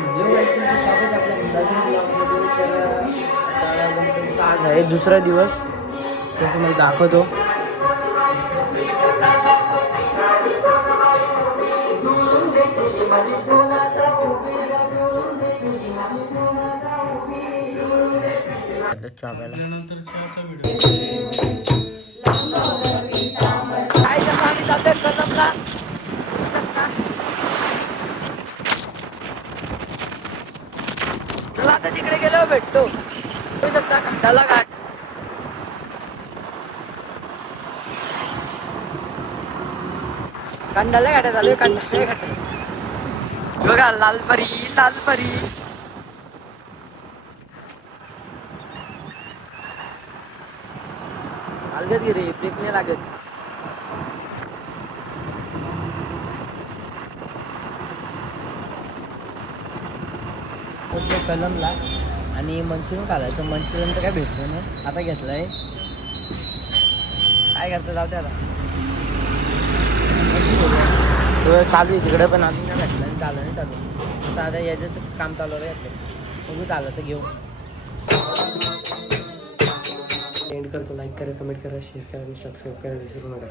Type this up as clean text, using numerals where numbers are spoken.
स्वागत आपल्या नवीन ब्लॉगमध्ये. तर आता गणपतीचा आज आहे दुसरा दिवस, तर तुम्हाला दाखवतो. तुला आता तिकडे गेलो भेटतो. होऊ शकता खंडाला घाट. कंडाला घाटात आलोय. कंडाला घाटात बघा लालपरी लालपरी. लागत रे ब्रेक नाही लागत. कलमला आणि मंचुरियन खाल्लाय, तर मंचुरियन तर काय भेटतो नाही. आता घेतलंय, काय करतं जाऊ दे आता. तो चालू आहे तिकडे, पण अजून काय भेटलं नाही. चालू नाही चालू. आता याच्यात काम चालू आहे यातलं. बघू चाललं तर घेऊ. एंड करतो. लाईक करा, कमेंट करा, शेअर करा आणि सबस्क्राईब करा विसरू नका.